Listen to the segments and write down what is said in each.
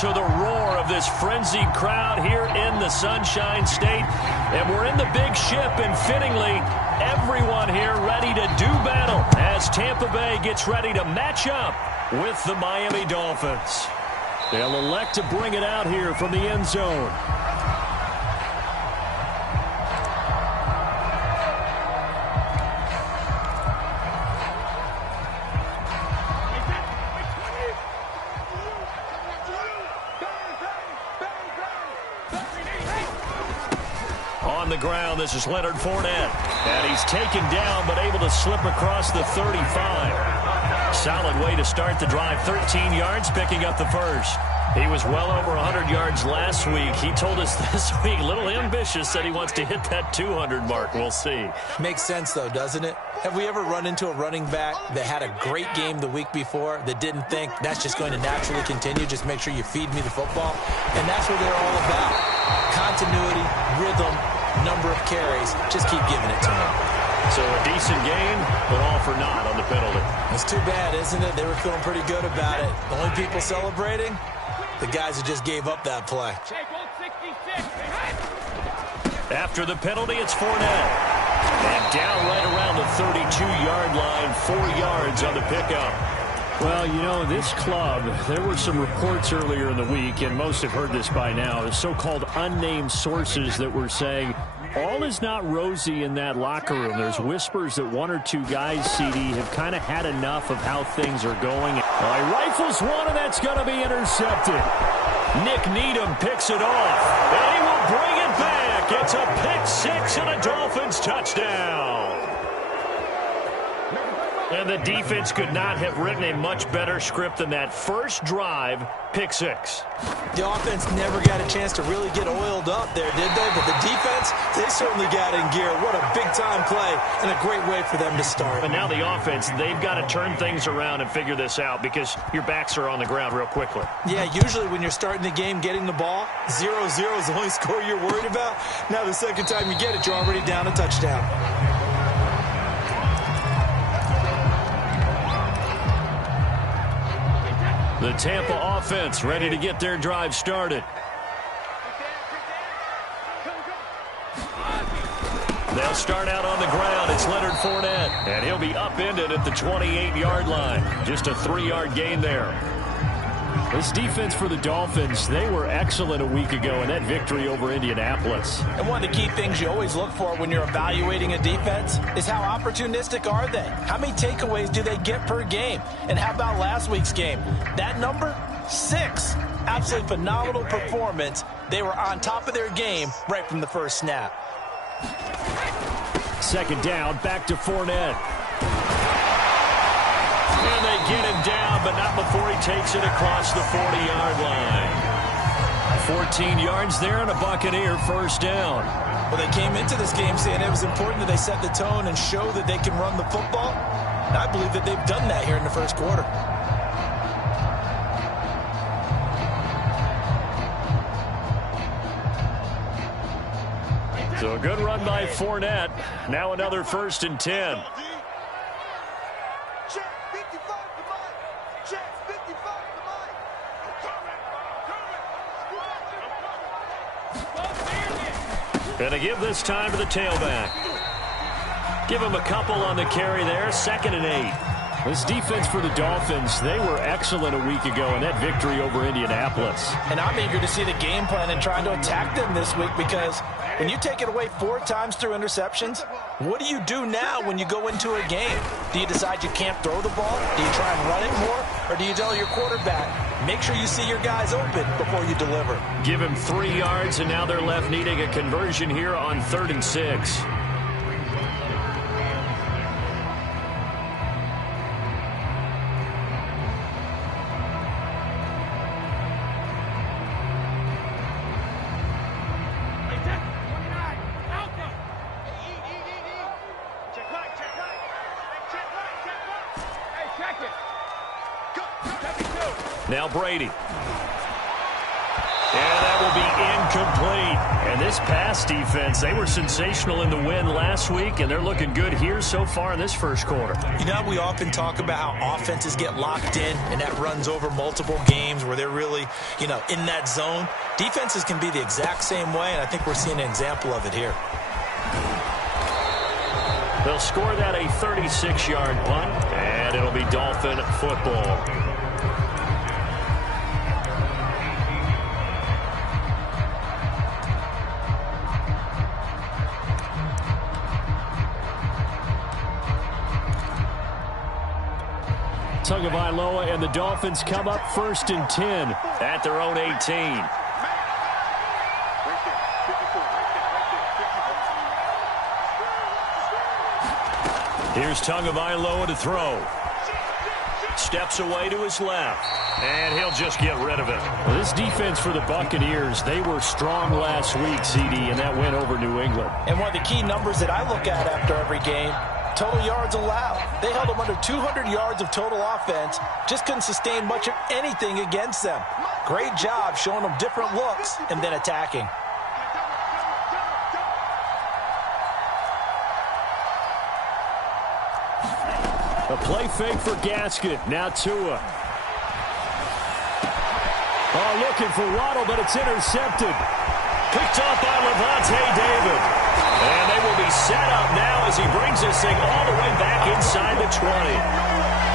To the roar of this frenzied crowd here in the Sunshine State. And we're in the big ship, and fittingly, everyone here ready to do battle as Tampa Bay gets ready to match up with the Miami Dolphins. They'll elect to bring it out here from the end zone. On the ground, this is Leonard Fournette. And he's taken down, but able to slip across the 35. Solid way to start the drive. 13 yards, picking up the first. He was well over 100 yards last week. He told us this week, a little ambitious, said he wants to hit that 200 mark. We'll see. Makes sense, though, doesn't it? Have we ever run into a running back that had a great game the week before that didn't think that's just going to naturally continue? Just make sure you feed me the football. And that's what they're all about. Continuity, rhythm, number of carries. Just keep giving it to them. So a decent game, but all for naught on the penalty. It's too bad, isn't it? They were feeling pretty good about it. The only people celebrating, the guys who just gave up that play. After the penalty, it's Fournette. And down right around the 32-yard line, 4 yards on the pickup. Well, you know, this club, there were some reports earlier in the week, and most have heard this by now, the so-called unnamed sources that were saying all is not rosy in that locker room. There's whispers that one or two guys, CD, have kind of had enough of how things are going. He rifles one, and that's going to be intercepted. Nick Needham picks it off, and he will bring it back. It's a pick six and a Dolphins touchdown. And the defense could not have written a much better script than that first drive, pick six. The offense never got a chance to really get oiled up there, did they? But the defense, they certainly got in gear. What a big-time play and a great way for them to start. And now the offense, they've got to turn things around and figure this out because your backs are on the ground real quickly. Yeah, usually when you're starting the game getting the ball, 0-0 is the only score you're worried about. Now the second time you get it, you're already down a touchdown. The Tampa offense ready to get their drive started. They'll start out on the ground. It's Leonard Fournette, and he'll be upended at the 28-yard line. Just a 3-yard gain there. This defense for the Dolphins, they were excellent a week ago in that victory over Indianapolis. And one of the key things you always look for when you're evaluating a defense is how opportunistic are they? How many takeaways do they get per game? And how about last week's game? That number, 6. Absolutely phenomenal performance. They were on top of their game right from the first snap. Second down, back to Fournette. And they get him down, but not before he takes it across the 40-yard line. 14 yards there and a Buccaneer first down. Well, they came into this game saying it was important that they set the tone and show that they can run the football. And I believe that they've done that here in the first quarter. So a good run by Fournette. Now another 1st and 10. And to give this time to the tailback. Give him a couple on the carry there. 2nd and 8. This defense for the Dolphins, they were excellent a week ago in that victory over Indianapolis. And I'm eager to see the game plan and trying to attack them this week because when you take it away 4 times through interceptions, what do you do now when you go into a game? Do you decide you can't throw the ball? Do you try and run it more? Or do you tell your quarterback, make sure you see your guys open before you deliver? Give him 3 yards, and now they're left needing a conversion here on 3rd and 6. Now Brady. And that will be incomplete. And this pass defense, they were sensational in the win last week, and they're looking good here so far in this first quarter. You know, we often talk about how offenses get locked in, and that runs over multiple games where they're really, in that zone. Defenses can be the exact same way, and I think we're seeing an example of it here. They'll score that a 36-yard punt, and it'll be Dolphin football. Tagovailoa and the Dolphins come up 1st and 10 at their own 18. Here's Tagovailoa to throw. Steps away to his left. And he'll just get rid of it. Well, this defense for the Buccaneers, they were strong last week, CD, and that went over New England. And one of the key numbers that I look at after every game, total yards allowed. They held them under 200 yards of total offense. Just couldn't sustain much of anything against them. Great job showing them different looks and then attacking. A play fake for Gaskin. Now Tua. Oh, looking for Waddle, but it's intercepted. Picked off by Levante David. And they will be set up now as he brings this thing all the way back inside the 20.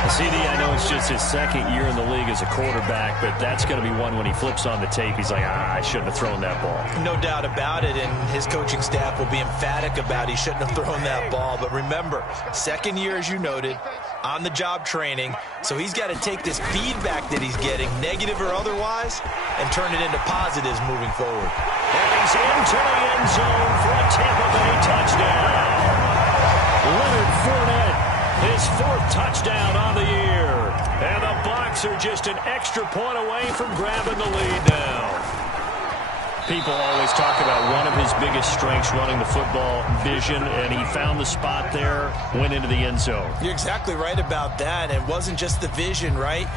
CD, I know it's just his second year in the league as a quarterback, but that's going to be one when he flips on the tape. He's like, I shouldn't have thrown that ball. No doubt about it, and his coaching staff will be emphatic about he shouldn't have thrown that ball. But remember, second year, as you noted, on-the-job training, so he's got to take this feedback that he's getting, negative or otherwise, and turn it into positives moving forward. And he's into the end zone for a Tampa Bay touchdown. Leonard Fournette. His 4th touchdown on the year. And the Bucs are just an extra point away from grabbing the lead now. People always talk about one of his biggest strengths running the football, vision, and he found the spot there, went into the end zone. You're exactly right about that. It wasn't just the vision, right?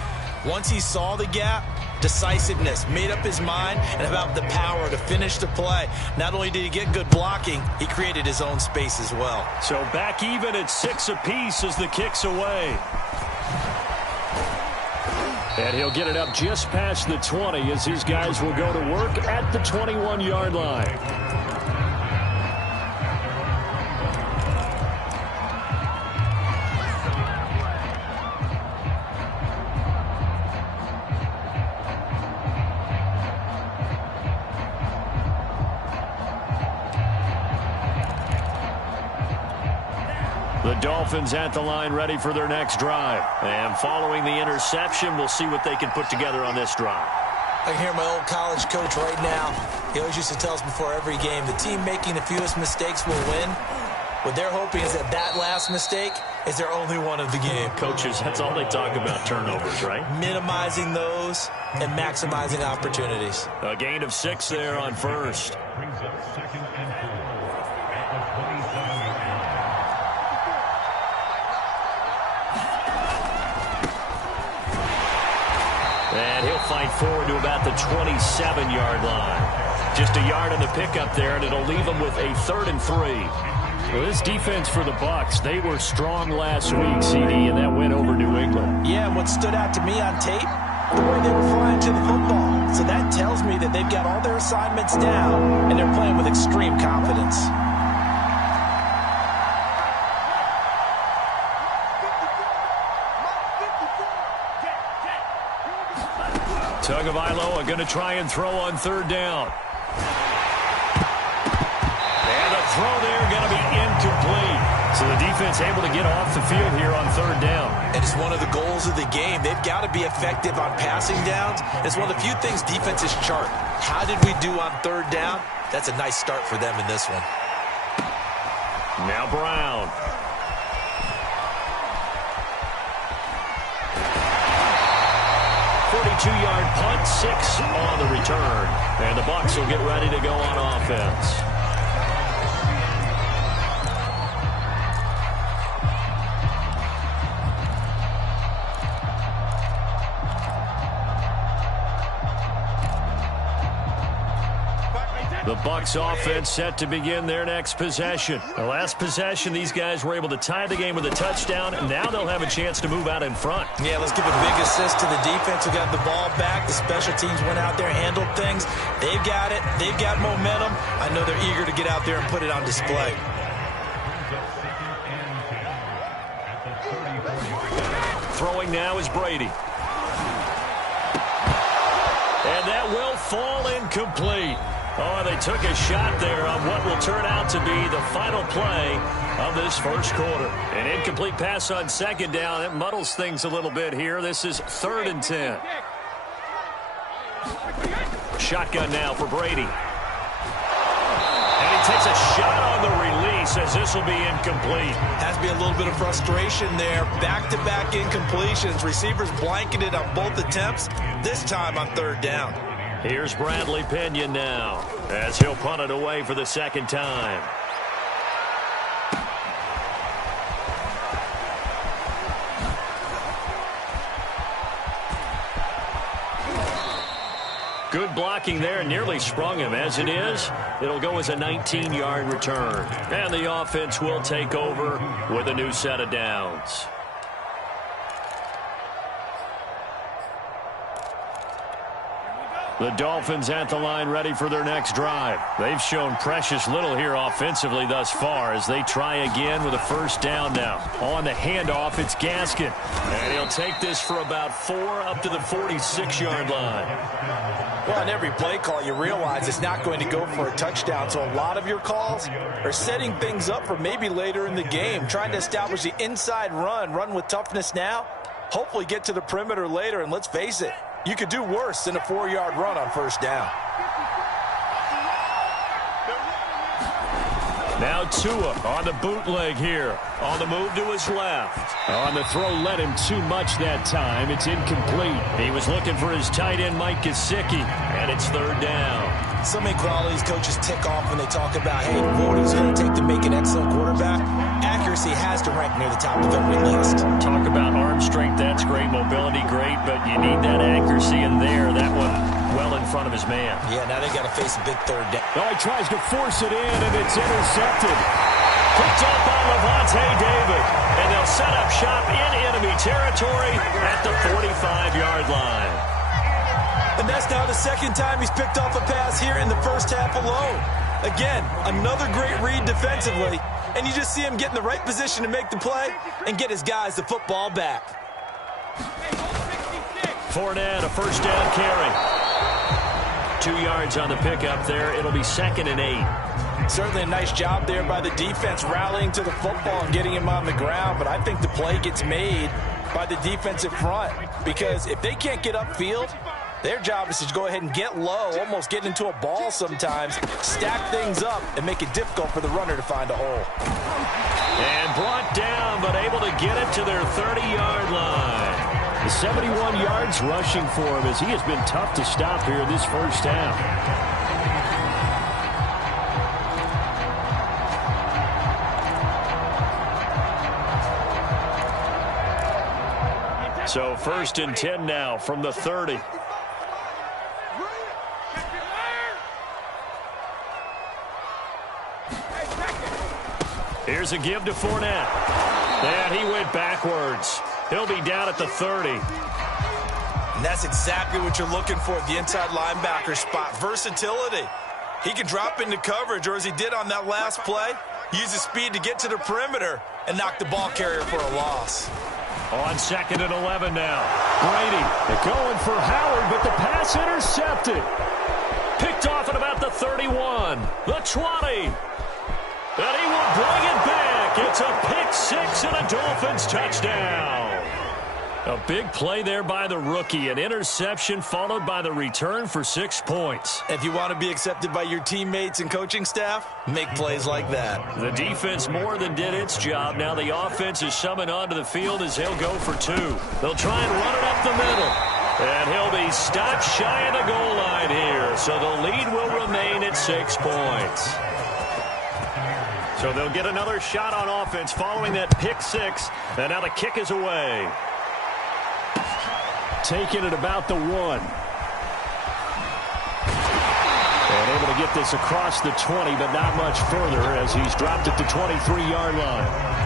Once he saw the gap, decisiveness, made up his mind, and about the power to finish the play. Not only did he get good blocking, he created his own space as well. So back even at 6 apiece as the kick's away. And he'll get it up just past the 20 as his guys will go to work at the 21-yard line. The Dolphins at the line ready for their next drive. And following the interception, we'll see what they can put together on this drive. I can hear my old college coach right now. He always used to tell us before every game, the team making the fewest mistakes will win. What they're hoping is that that last mistake is their only one of the game. Coaches, that's all they talk about, turnovers, right? Minimizing those and maximizing opportunities. A gain of 6 there on first. And he'll fight forward to about the 27-yard line. Just a yard on the pickup there, and it'll leave him with a 3rd and 3. Well, this defense for the Bucs, they were strong last week, CD, and that went over New England. Yeah, and what stood out to me on tape, the way they were flying to the football. So that tells me that they've got all their assignments down, and they're playing with extreme confidence. Tagovailoa going to try and throw on 3rd down. And the throw there going to be incomplete. So the defense able to get off the field here on 3rd down. And it's one of the goals of the game. They've got to be effective on passing downs. It's one of the few things defenses chart. How did we do on 3rd down? That's a nice start for them in this one. Now Brown. Two-yard punt, 6 on the return. And the Bucs will get ready to go on offense. The Bucs offense set to begin their next possession. The last possession, these guys were able to tie the game with a touchdown, and now they'll have a chance to move out in front. Yeah, let's give a big assist to the defense who got the ball back. The special teams went out there, handled things. They've got it. They've got momentum. I know they're eager to get out there and put it on display. Throwing now is Brady. And that will fall incomplete. Oh, they took a shot there on what will turn out to be the final play of this first quarter. An incomplete pass on second down. It muddles things a little bit here. This is 3rd and 10. Shotgun now for Brady. And he takes a shot on the release as this will be incomplete. Has to be a little bit of frustration there. Back-to-back incompletions. Receivers blanketed on both attempts, this time on 3rd down. Here's Bradley Pinion now as he'll punt it away for the second time. Good blocking there, nearly sprung him. As it is, it'll go as a 19-yard return. And the offense will take over with a new set of downs. The Dolphins at the line ready for their next drive. They've shown precious little here offensively thus far as they try again with a first down now. On the handoff, it's Gaskin. And he'll take this for about 4 up to the 46-yard line. Well, on every play call, you realize it's not going to go for a touchdown. So a lot of your calls are setting things up for maybe later in the game, trying to establish the inside run with toughness now, hopefully get to the perimeter later. And let's face it, you could do worse than a 4-yard run on first down. Now Tua on the bootleg here. On the move to his left. On the throw led him too much that time. It's incomplete. He was looking for his tight end, Mike Gesicki, and it's 3rd down. So many qualities coaches tick off when they talk about, hey, what is it going to take to make an excellent quarterback? Accuracy has to rank near the top of every list. Talk about arm strength, that's great. Mobility, great, but you need that accuracy in there. That one well in front of his man. Yeah, now they got to face a big 3rd down. Oh, he tries to force it in, and it's intercepted. Picked up by Levante David, and they'll set up shop in enemy territory at the 45-yard line. And that's now the second time he's picked off a pass here in the first half alone. Again, another great read defensively, and you just see him get in the right position to make the play and get his guys the football back. Fournette, a first down carry. 2 yards on the pickup there. It'll be 2nd and 8. Certainly a nice job there by the defense rallying to the football and getting him on the ground, but I think the play gets made by the defensive front because if they can't get upfield, their job is to go ahead and get low, almost get into a ball sometimes, stack things up, and make it difficult for the runner to find a hole. And brought down, but able to get it to their 30-yard line. 71 yards rushing for him as he has been tough to stop here this first half. So 1st and 10 now from the 30. Here's a give to Fournette. And he went backwards. He'll be down at the 30. And that's exactly what you're looking for at the inside linebacker spot. Versatility. He can drop into coverage, or as he did on that last play, use his speed to get to the perimeter and knock the ball carrier for a loss. On 2nd and 11 now. Brady, they're going for Howard, but the pass intercepted. Picked off at about the 31. The 20. And he will bring it back. It's a pick 6 and a Dolphins touchdown. A big play there by the rookie. An interception followed by the return for 6 points. If you want to be accepted by your teammates and coaching staff, make plays like that. The defense more than did its job. Now the offense is summoned onto the field as he'll go for 2. They'll try and run it up the middle. And he'll be stopped shy of the goal line here. So the lead will remain at 6 points. So they'll get another shot on offense following that pick 6. And now the kick is away. Taken at about the 1. And able to get this across the 20, but not much further as he's dropped at the 23-yard line.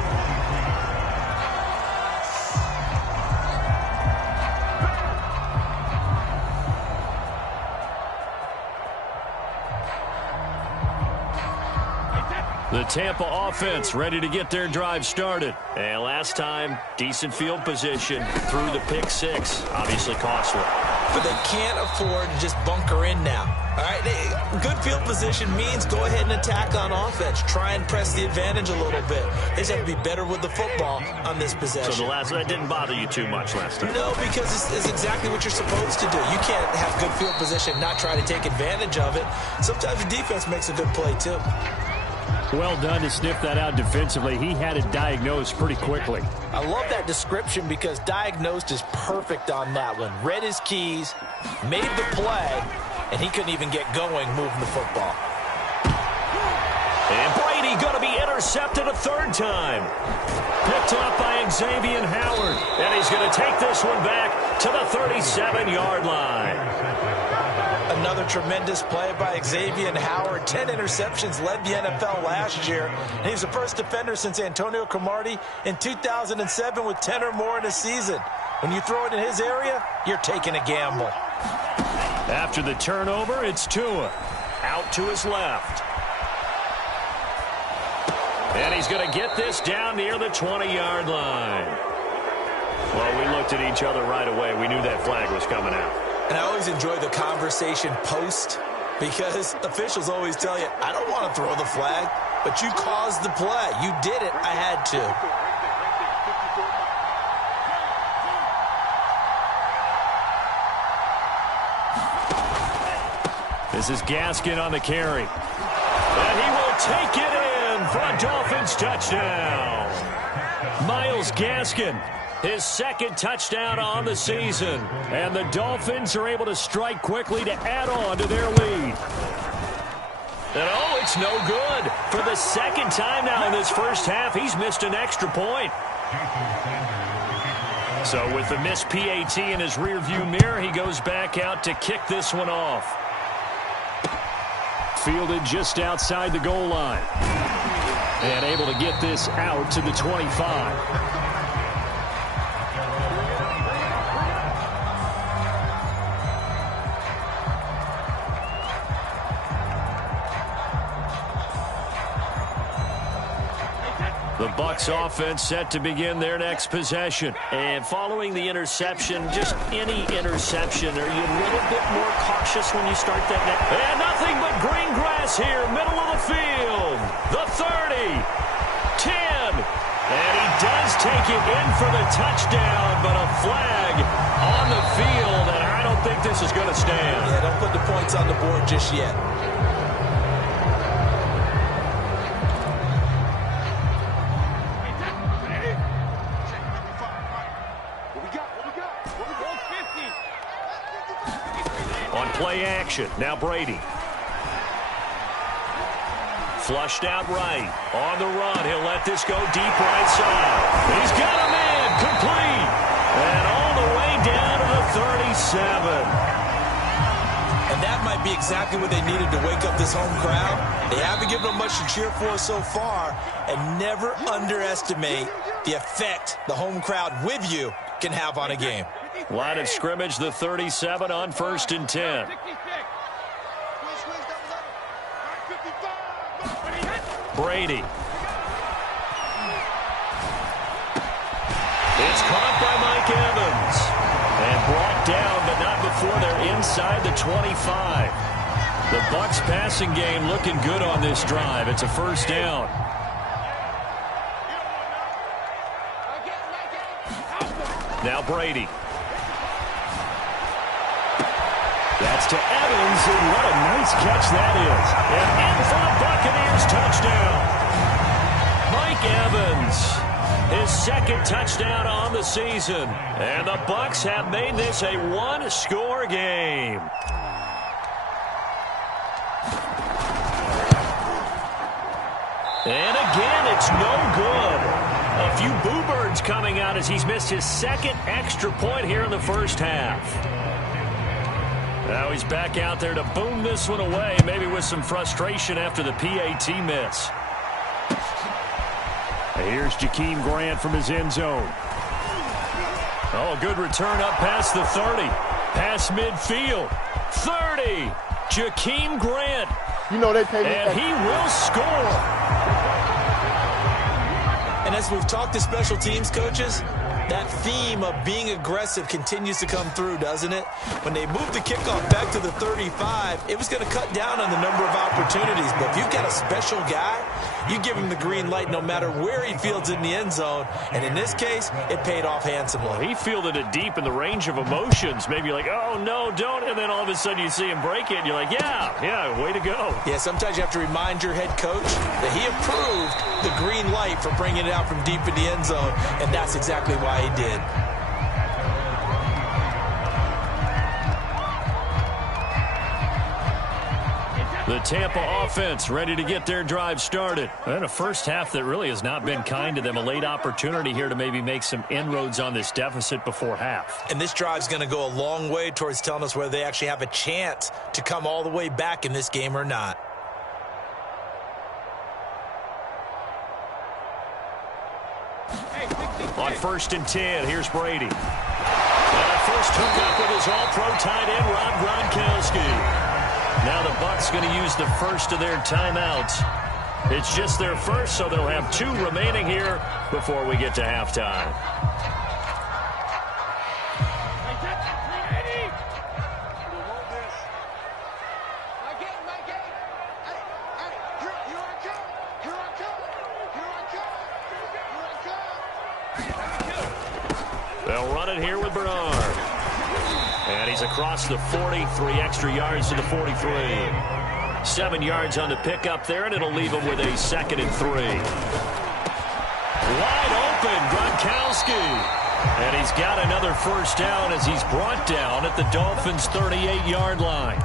The Tampa offense ready to get their drive started. And last time, decent field position through the pick six. Obviously costly. But they can't afford to just bunker in now. All right, good field position means go ahead and attack on offense. Try and press the advantage a little bit. They just have to be better with the football on this possession. So that didn't bother you too much last time? No, because it's exactly what you're supposed to do. You can't have good field position and not try to take advantage of it. Sometimes the defense makes a good play, too. Well done to sniff that out defensively. He had it diagnosed pretty quickly. I love that description because diagnosed is perfect on that one. Read his keys, made the play, and he couldn't even get going moving the football. And Brady going to be intercepted a third time. Picked up by Xavier Howard. And he's going to take this one back to the 37-yard line. Another tremendous play by Xavier Howard. 10 interceptions, led the NFL last year. And he was the first defender since Antonio Cromartie in 2007 with 10 or more in a season. When you throw it in his area, you're taking a gamble. After the turnover, it's Tua. Out to his left. And he's going to get this down near the 20-yard line. Well, we looked at each other right away. We knew that flag was coming out. And I always enjoy the conversation post because officials always tell you, I don't want to throw the flag, but you caused the play. You did it. I had to. This is Gaskin on the carry. And he will take it in for a Dolphins touchdown. Myles Gaskin. His second touchdown on the season. And the Dolphins are able to strike quickly to add on to their lead. And oh, it's no good. For the second time now in this first half, he's missed an extra point. So with the missed PAT in his rearview mirror, he goes back out to kick this one off. Fielded just outside the goal line. And able to get this out to the 25. The Bucs offense set to begin their next possession. And following the interception, just any interception, are you a little bit more cautious when you start that next? And nothing but green grass here, middle of the field. The 30, 10. And he does take it in for the touchdown, but a flag on the field, and I don't think this is going to stand. Yeah, don't put the points on the board just yet. Play action. Now Brady. Flushed out right. On the run. He'll let this go deep right side. He's got a man. Complete. And all the way down to the 37. And that might be exactly what they needed to wake up this home crowd. They haven't given them much to cheer for so far. And never underestimate the effect the home crowd with you can have on a game. Line of scrimmage, the 37 on 1st and 10. Brady. It's caught by Mike Evans. And brought down, but not before they're inside the 25. The Bucs passing game looking good on this drive. It's a first down. Now Brady. That's to Evans, and what a nice catch that is. And in for the Buccaneers touchdown. Mike Evans, his second touchdown on the season. And the Bucs have made this a one-score game. And again, it's no good. A few boo birds coming out as he's missed his second extra point here in the first half. Now he's back out there to boom this one away, maybe with some frustration after the PAT miss. Here's Jakeem Grant from his end zone. Oh, good return up past the 30. Past midfield. 30. Jakeem Grant. You know they pay me. And he will score. And as we've talked to special teams coaches, that theme of being aggressive continues to come through, doesn't it? When they moved the kickoff back to the 35, it was going to cut down on the number of opportunities. But if you've got a special guy, you give him the green light no matter where he fields in the end zone. And in this case, it paid off handsomely. Well, he fielded it deep in the range of emotions. Maybe like, oh, no, don't. And then all of a sudden you see him break it. And you're like, yeah, way to go. Yeah, sometimes you have to remind your head coach that he approved the green light for bringing it out from deep in the end zone. And that's exactly why he did. The Tampa offense ready to get their drive started. And a first half that really has not been kind to them. A late opportunity here to maybe make some inroads on this deficit before half. And this drive's going to go a long way towards telling us whether they actually have a chance to come all the way back in this game or not. On 1st and 10, here's Brady. And a first hookup with his all-pro tight end, Rob Gronkowski. Now the Bucs going to use the first of their timeouts. It's just their first, so they'll have 2 remaining here before we get to halftime. They'll run it here with Bernard. And he's across the 40, 3 extra yards to the 43. 7 yards on the pickup there, and it'll leave him with a 2nd and 3. Wide open, Gronkowski. And he's got another first down as he's brought down at the Dolphins' 38-yard line.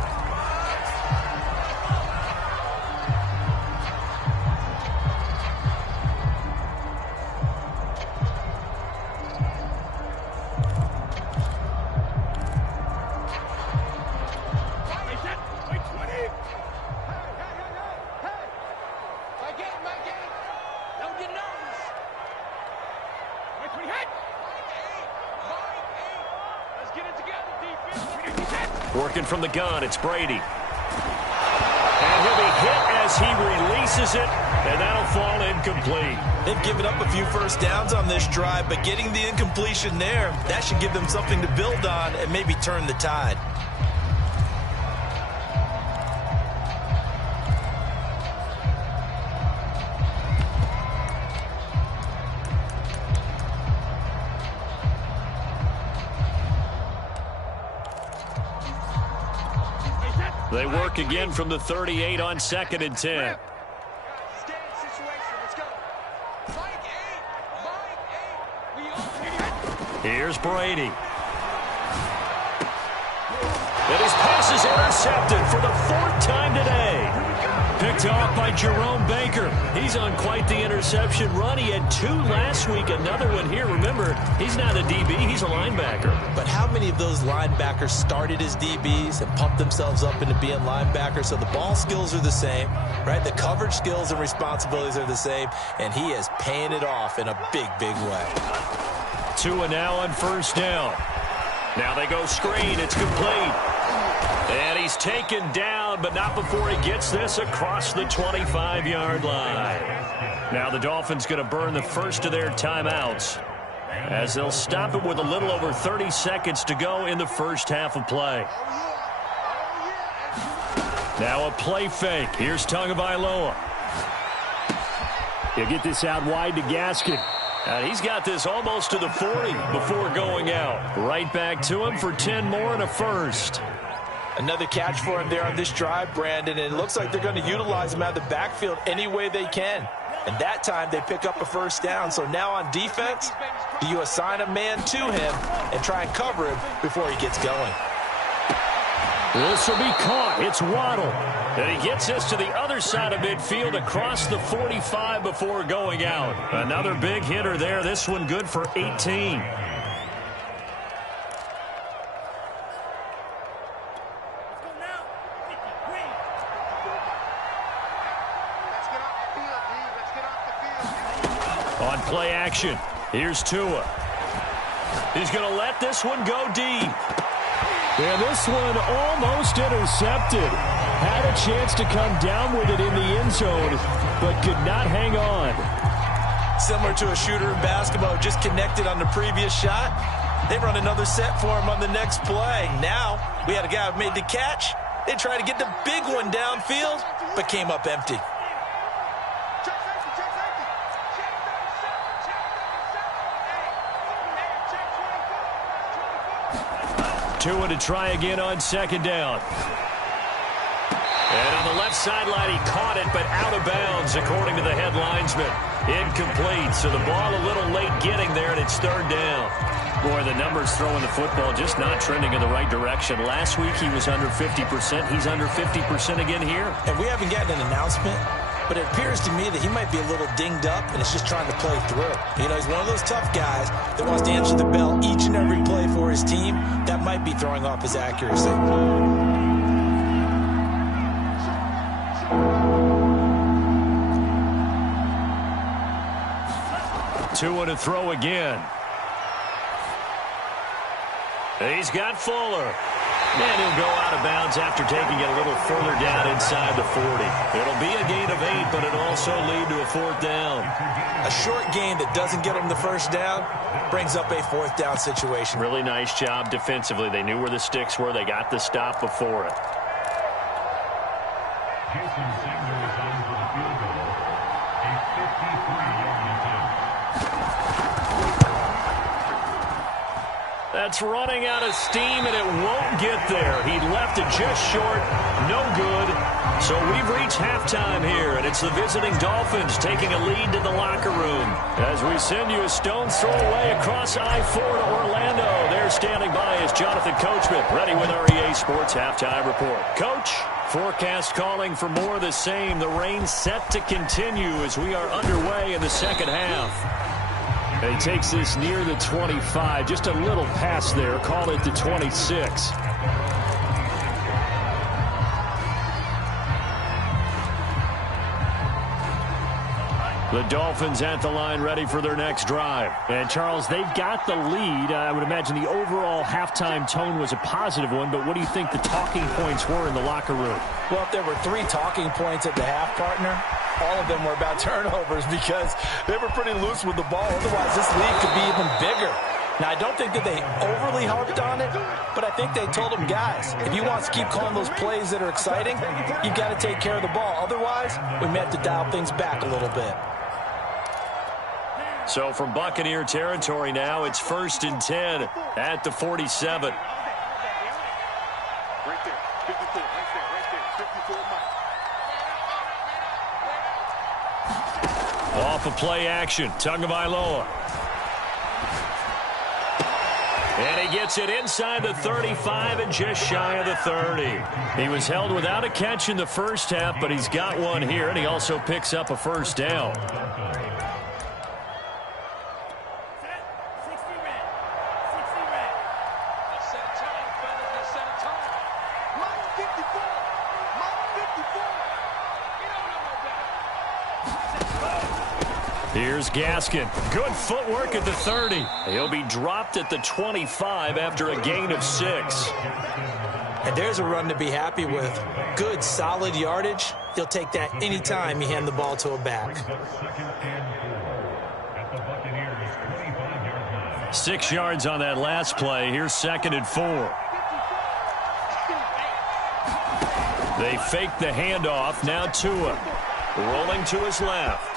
Working from the gun, it's Brady. And he'll be hit as he releases it, and that'll fall incomplete. They've given up a few first downs on this drive, but getting the incompletion there, that should give them something to build on and maybe turn the tide. They work again from the 38 on 2nd and 10. Here's Brady. And his pass is intercepted for the 4th time today. Picked off by Jerome Baker. He's on quite the interception run. He had 2 last week, another one here. Remember, he's not a DB, he's a linebacker. But how many of those linebackers started as DBs and pumped themselves up into being linebackers? So the ball skills are the same, right? The coverage skills and responsibilities are the same, and he is paying it off in a big, big way. 2 and now on first down. Now they go screen. It's complete. And he's taken down, but not before he gets this across the 25-yard line. Now the Dolphins going to burn the first of their timeouts as they'll stop it with a little over 30 seconds to go in the first half of play. Now a play fake. Here's Tagovailoa. He'll get this out wide to Gaskin. And he's got this almost to the 40 before going out. Right back to him for 10 more and a first. Another catch for him there on this drive, Brandon, and it looks like they're going to utilize him out of the backfield any way they can. And that time they pick up a first down. So now on defense, do you assign a man to him and try and cover him before he gets going? This will be caught. It's Waddle. And he gets this to the other side of midfield across the 45 before going out. Another big hitter there. This one good for 18. On play action, here's Tua. He's going to let this one go deep. And this one almost intercepted. Had a chance to come down with it in the end zone, but could not hang on. Similar to a shooter in basketball, just connected on the previous shot. They run another set for him on the next play. Now, we had a guy who made the catch. They tried to get the big one downfield, but came up empty. Tua to try again on second down. And on the left sideline, he caught it, but out of bounds, according to the head linesman. Incomplete, so the ball a little late getting there, and it's third down. Boy, the numbers throwing the football just not trending in the right direction. Last week, he was under 50%. He's under 50% again here. And we haven't gotten an announcement, but it appears to me that he might be a little dinged up and is just trying to play through. You know, he's one of those tough guys that wants to answer the bell each and every play for his team. That might be throwing off his accuracy. Tua to throw again. He's got Fuller. And he'll go out of bounds after taking it a little further down inside the 40. It'll be a gain of 8, but it'll also lead to a fourth down. A short gain that doesn't get him the first down brings up a fourth down situation. Really nice job defensively. They knew where the sticks were. They got the stop before it. That's running out of steam, and it won't get there. He left it just short. No good. So we've reached halftime here, and it's the visiting Dolphins taking a lead to the locker room. As we send you a stone's throw away across I-4 to Orlando. There standing by is Jonathan Coachman, ready with our EA Sports Halftime Report. Coach, forecast calling for more of the same. The rain set to continue as we are underway in the second half. He takes this near the 25. Just a little pass there. Call it the 26. The Dolphins at the line ready for their next drive. And, Charles, they've got the lead. I would imagine the overall halftime tone was a positive one, but what do you think the talking points were in the locker room? Well, if there were 3 talking points at the half, partner, all of them were about turnovers because they were pretty loose with the ball. Otherwise, this lead could be even bigger. Now, I don't think that they overly harped on it, but I think they told them, guys, if you want to keep calling those plays that are exciting, you've got to take care of the ball. Otherwise, we may have to dial things back a little bit. So from Buccaneer territory now, it's 1st and 10 at the 47. Right there, 54, right there, 54 miles. Off of play action, Tagovailoa. And he gets it inside the 35 and just shy of the 30. He was held without a catch in the first half, but he's got one here, and he also picks up a first down. Here's Gaskin. Good footwork at the 30. He'll be dropped at the 25 after a gain of 6. And there's a run to be happy with. Good, solid yardage. He'll take that anytime you hand the ball to a back. 6 yards on that last play. Here's 2nd and 4. They fake the handoff. Now Tua rolling to his left.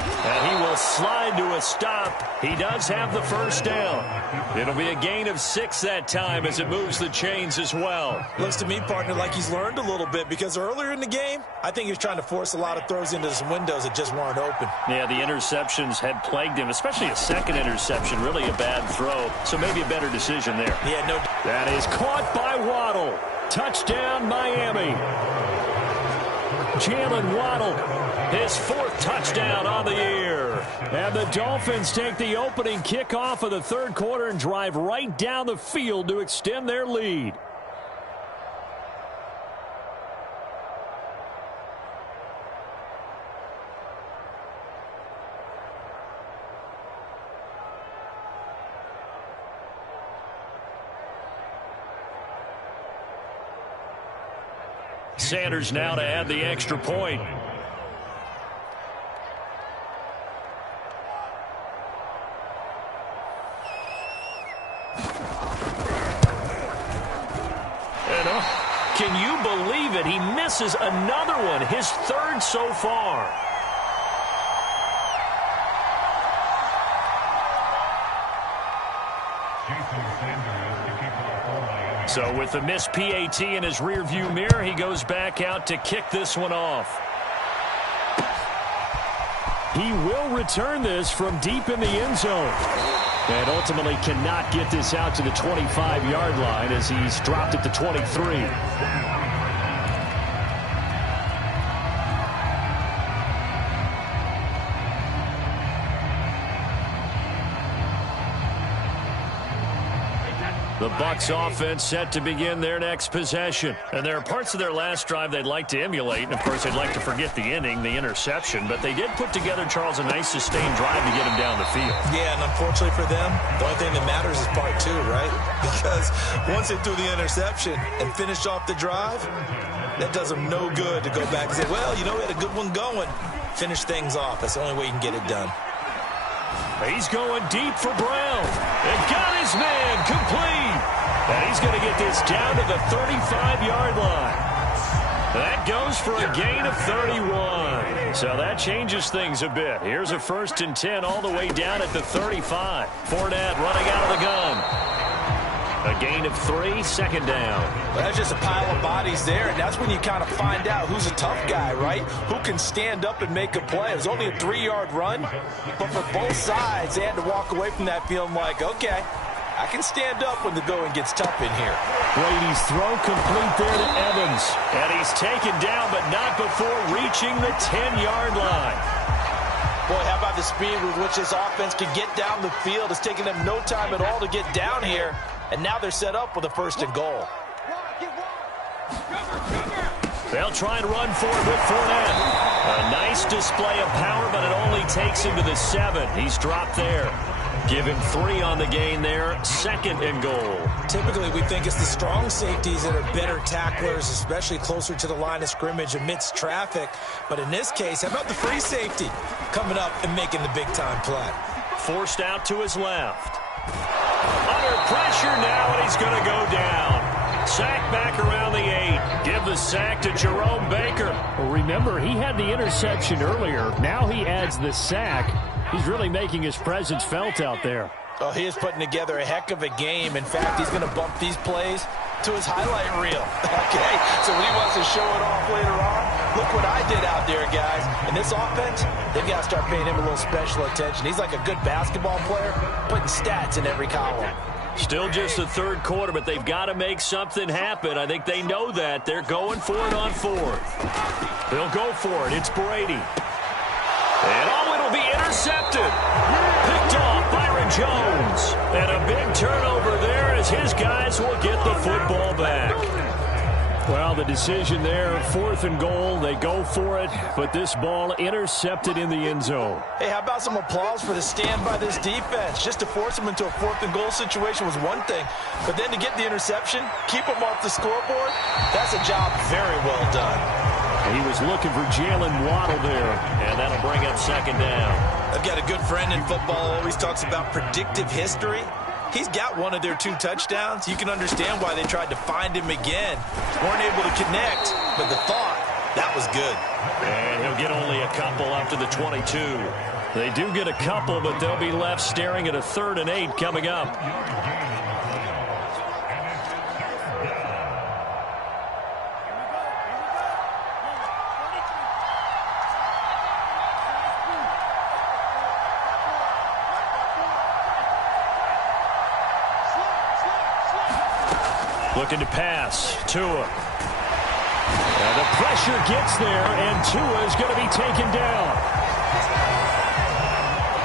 And he will slide to a stop. He does have the first down. It'll be a gain of 6 that time as it moves the chains as well. Looks to me, partner, like he's learned a little bit because earlier in the game, I think he was trying to force a lot of throws into some windows that just weren't open. Yeah, the interceptions had plagued him, especially a second interception, really a bad throw. So maybe a better decision there. Yeah, no. That is caught by Waddle. Touchdown, Miami. Jalen Waddle, his 4th touchdown on the year. And the Dolphins take the opening kickoff of the 3rd quarter and drive right down the field to extend their lead. Sanders now to add the extra point. Can you believe it? He misses another one, his third so far. So with the missed PAT in his rearview mirror, he goes back out to kick this one off. He will return this from deep in the end zone. And ultimately cannot get this out to the 25-yard line as he's dropped at the 23. The Bucs offense set to begin their next possession. And there are parts of their last drive they'd like to emulate. And, of course, they'd like to forget the inning, the interception. But they did put together, Charles, a nice sustained drive to get him down the field. Yeah, and unfortunately for them, the only thing that matters is part two, right? Because once they threw the interception and finished off the drive, that does them no good to go back and say, well, you know, we had a good one going. Finish things off. That's the only way you can get it done. He's going deep for Brown. And got his man complete. And he's going to get this down to the 35-yard line. That goes for a gain of 31. So that changes things a bit. Here's a 1st and 10 all the way down at the 35. Fournette running out of the gun. A gain of 3, second down. Well, that's just a pile of bodies there, and that's when you kind of find out who's a tough guy, right? Who can stand up and make a play. It was only a 3-yard run, but for both sides, they had to walk away from that feeling like, okay, I can stand up when the going gets tough in here. Brady's throw complete there to Evans. And he's taken down, but not before reaching the 10-yard line. Boy, how about the speed with which this offense can get down the field? It's taking them no time at all to get down here. And now they're set up with a 1st and goal. They'll try and run for it with Fournette. A nice display of power, but it only takes him to the 7. He's dropped there. Give him 3 on the gain there. 2nd and goal. Typically, we think it's the strong safeties that are better tacklers, especially closer to the line of scrimmage amidst traffic. But in this case, how about the free safety coming up and making the big-time play? Forced out to his left. Under pressure now, and he's going to go down. Sack back around the 8. Give the sack to Jerome Baker. Well, remember, he had the interception earlier. Now he adds the sack. He's really making his presence felt out there. Oh, he is putting together a heck of a game. In fact, he's going to bump these plays to his highlight reel. Okay, so when he wants to show it off later on, look what I did out there, guys. And this offense, they've got to start paying him a little special attention. He's like a good basketball player, putting stats in every column. Still just the 3rd quarter, but they've got to make something happen. I think they know that. They're going for it on 4th. They'll go for it. It's Brady. And it'll be intercepted. Picked off Byron Jones. And a big turnover there as his guys will get the football back. Well, the decision there, 4th and goal. They go for it, but this ball intercepted in the end zone. Hey, how about some applause for the stand by this defense? Just to force them into a 4th and goal situation was one thing, but then to get the interception, keep them off the scoreboard, that's a job very well done. He was looking for Jalen Waddle there. And that'll bring up 2nd down. I've got a good friend in football, always talks about predictive history. He's got one of their 2 touchdowns. You can understand why they tried to find him again. Weren't able to connect, but the thought, that was good. And he'll get only a couple up to the 22. They do get a couple, but they'll be left staring at a 3rd and 8 coming up. Looking to pass. Tua. And the pressure gets there, and Tua is going to be taken down.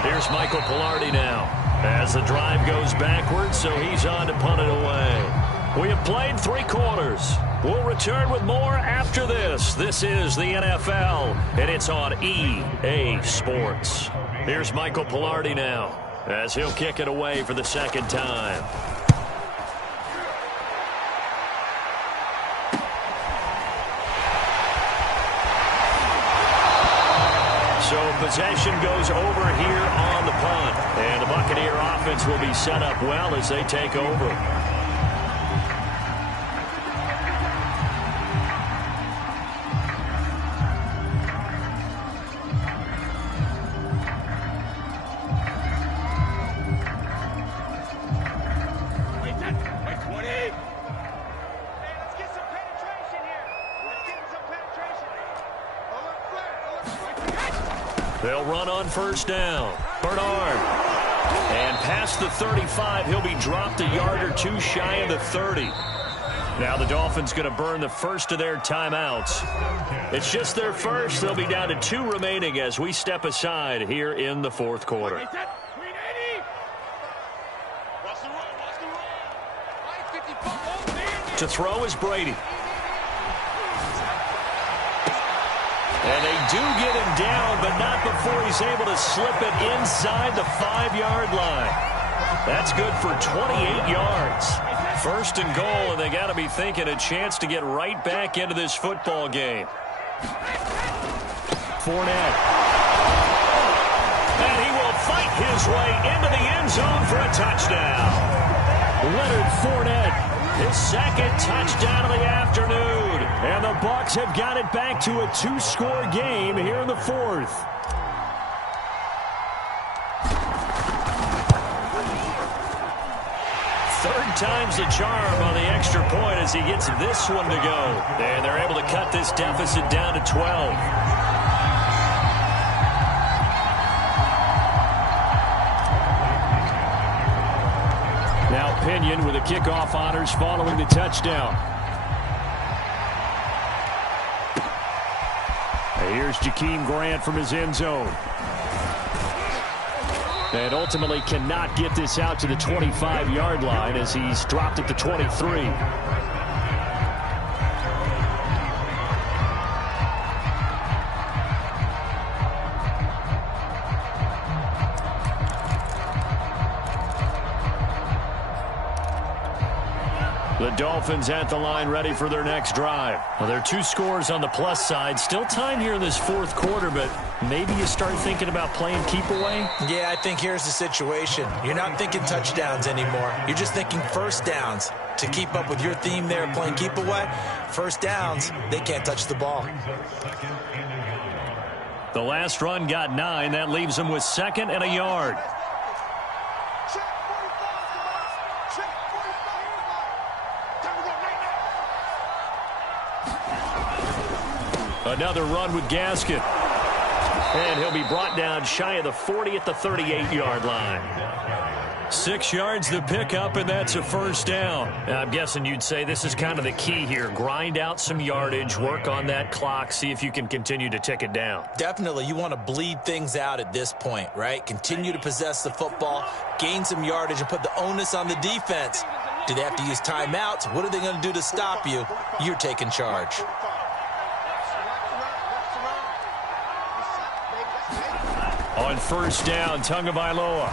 Here's Michael Pilardi now as the drive goes backwards, so he's on to punt it away. We have played 3 quarters. We'll return with more after this. This is the NFL, and it's on EA Sports. Here's Michael Pilardi now as he'll kick it away for the 2nd time. So possession goes over here on the punt. And the Buccaneer offense will be set up well as they take over. They'll run on first down. Bernard. And past the 35, he'll be dropped a yard or two shy of the 30. Now the Dolphins going to burn the first of their timeouts. It's just their first. They'll be down to 2 remaining as we step aside here in the fourth quarter. To throw is Brady. And they do get him down, but not before he's able to slip it inside the 5-yard line. That's good for 28 yards. First and goal, and they got to be thinking a chance to get right back into this football game. Fournette. And he will fight his way into the end zone for a touchdown. Leonard Fournette. His second touchdown of the afternoon. And the Bucs have got it back to a 2-score game here in the fourth. Third time's the charm on the extra point as he gets this one to go. And they're able to cut this deficit down to 12. Now Pinion with the kickoff honors following the touchdown. Here's Jakeem Grant from his end zone. And ultimately cannot get this out to the 25-yard line as he's dropped at the 23. The Dolphins at the line ready for their next drive. Well, there are 2 scores on the plus side. Still time here in this fourth quarter, but maybe you start thinking about playing keep away? Yeah, I think here's the situation. You're not thinking touchdowns anymore. You're just thinking first downs. To keep up with your theme there, playing keep away, first downs, they can't touch the ball. The last run got 9. That leaves them with 2nd and a yard. Another run with Gaskin. And he'll be brought down shy of the 40 at the 38-yard line. 6 yards to pick up, and that's a first down. I'm guessing you'd say this is kind of the key here. Grind out some yardage, work on that clock, see if you can continue to tick it down. Definitely. You want to bleed things out at this point, right? Continue to possess the football, gain some yardage, and put the onus on the defense. Do they have to use timeouts? What are they going to do to stop you? You're taking charge. On first down, Tagovailoa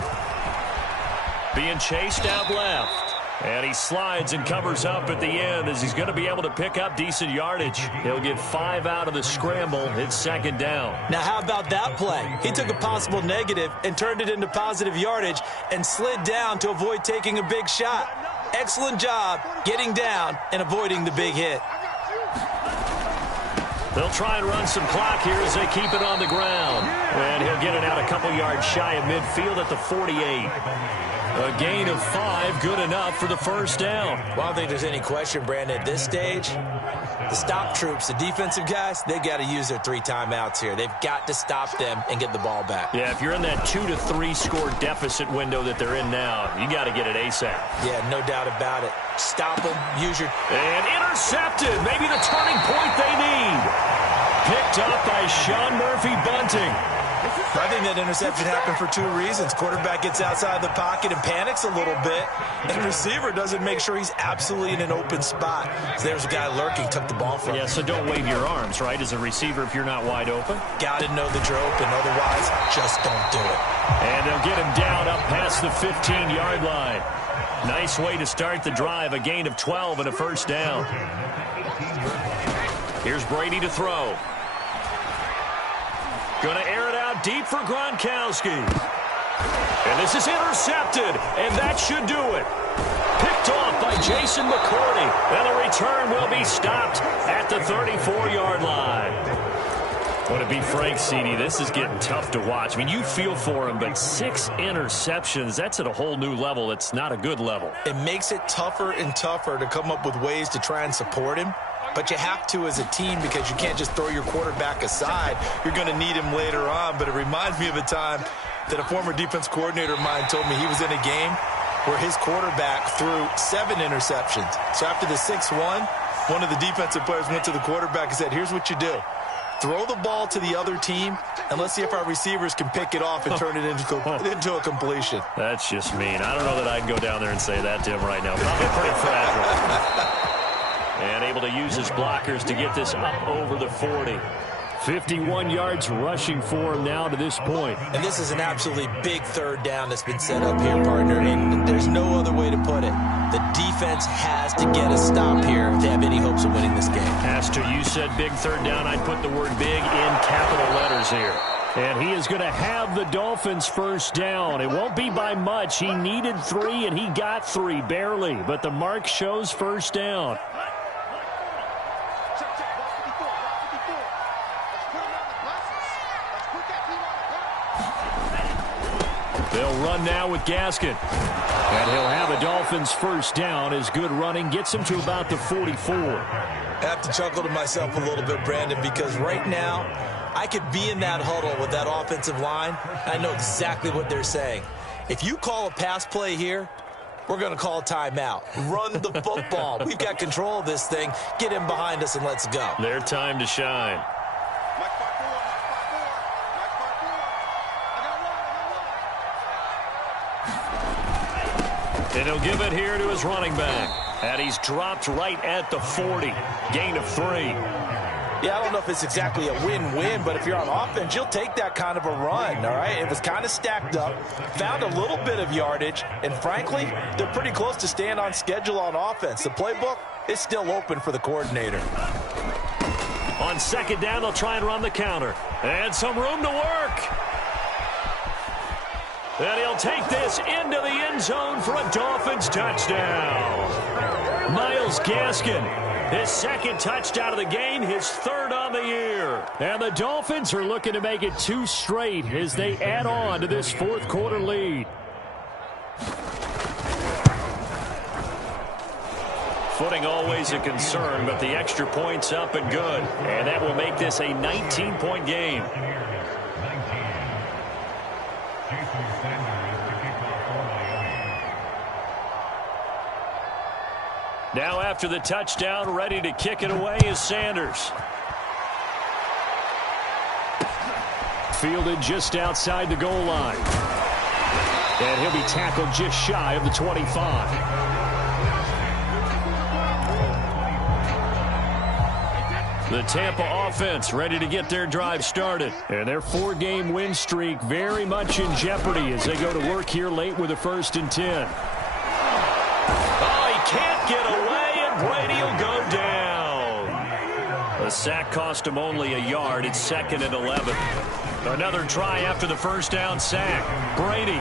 being chased out left. And he slides and covers up at the end as he's going to be able to pick up decent yardage. He'll get 5 out of the scramble. It's 2nd down. Now, how about that play? He took a possible negative and turned it into positive yardage and slid down to avoid taking a big shot. Excellent job getting down and avoiding the big hit. They'll try and run some clock here as they keep it on the ground. And he'll get it out a couple yards shy of midfield at the 48. A gain of 5, good enough for the first down. Well, I don't think there's any question, Brandon, at this stage, the stop troops, the defensive guys, they got to use their 3 timeouts here. They've got to stop them and get the ball back. Yeah, if you're in that 2 to 3 score deficit window that they're in now, you got to get it ASAP. Yeah, no doubt about it. Stop them, use your... And intercepted, maybe the turning point they need. Picked up by Sean Murphy-Bunting. I think that interception happened for 2 reasons. Quarterback gets outside the pocket and panics a little bit, and the receiver doesn't make sure he's absolutely in an open spot. So there's a guy lurking, took the ball from him. Yeah, so don't wave your arms, right, as a receiver if you're not wide open. Got to know that you're open, otherwise just don't do it. And they'll get him down up past the 15-yard line. Nice way to start the drive, a gain of 12 and a first down. Here's Brady to throw. Going to air it out deep for Gronkowski. And this is intercepted, and that should do it. Picked off by Jason McCourty, and the return will be stopped at the 34-yard line. Well, to be frank, CD, this is getting tough to watch. I mean, you feel for him, but 6 interceptions, that's at a whole new level. It's not a good level. It makes it tougher and tougher to come up with ways to try and support him. But you have to as a team because you can't just throw your quarterback aside. You're going to need him later on. But it reminds me of a time that a former defense coordinator of mine told me he was in a game where his quarterback threw 7 interceptions. So after the 6-1, one of the defensive players went to the quarterback and said, here's what you do. Throw the ball to the other team, and let's see if our receivers can pick it off and turn it into a completion. That's just mean. I don't know that I'd go down there and say that to him right now. Probably pretty fragile. And able to use his blockers to get this up over the 40. 51 yards rushing for him now to this point. And this is an absolutely big third down that's been set up here, partner. And there's no other way to put it. The defense has to get a stop here if they have any hopes of winning this game. Pastor, you said big third down. I'd put the word big in capital letters here. And he is going to have the Dolphins first down. It won't be by much. He needed 3, and he got 3, barely. But the mark shows first down. They'll run now with Gaskin. And he'll have a Dolphins first down as good running gets him to about the 44. I have to chuckle to myself a little bit, Brandon, because right now I could be in that huddle with that offensive line. I know exactly what they're saying. If you call a pass play here, we're going to call a timeout. Run the football. We've got control of this thing. Get in behind us and let's go. Their time to shine. And he'll give it here to his running back. And he's dropped right at the 40. Gain of 3. Yeah, I don't know if it's exactly a win-win, but if you're on offense, you'll take that kind of a run, all right? It was kind of stacked up, found a little bit of yardage, and frankly, they're pretty close to staying on schedule on offense. The playbook is still open for the coordinator. On second down, they'll try and run the counter. And some room to work. And he'll take this into the end zone for a Dolphins touchdown. Myles Gaskin, his second touchdown of the game, his 3rd on the year. And the Dolphins are looking to make it 2 straight as they add on to this 4th quarter lead. Footing always a concern, but the extra point's up and good. And that will make this a 19-point game. Now after the touchdown, ready to kick it away is Sanders. Fielded just outside the goal line. And he'll be tackled just shy of the 25. The Tampa offense ready to get their drive started. And their 4-game win streak very much in jeopardy as they go to work here late with a 1st and 10. Oh, he can't get away, and Brady will go down. The sack cost him only a yard. It's 2nd and 11. Another try after the first down sack. Brady.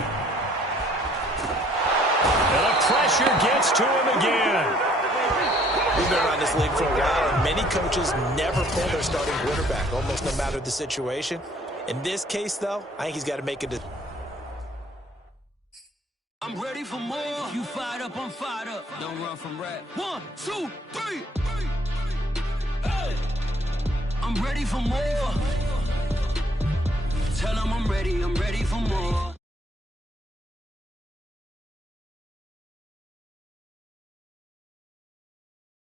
And the pressure gets to him again. We've been around this league for a while, and many coaches never pull their starting quarterback, almost no matter the situation. In this case, though, I think he's got to make it. I'm ready for more. You fired up, I'm fired up. Don't run from rap. 1, 2, 3. Hey. I'm ready for more. Tell them I'm ready for more.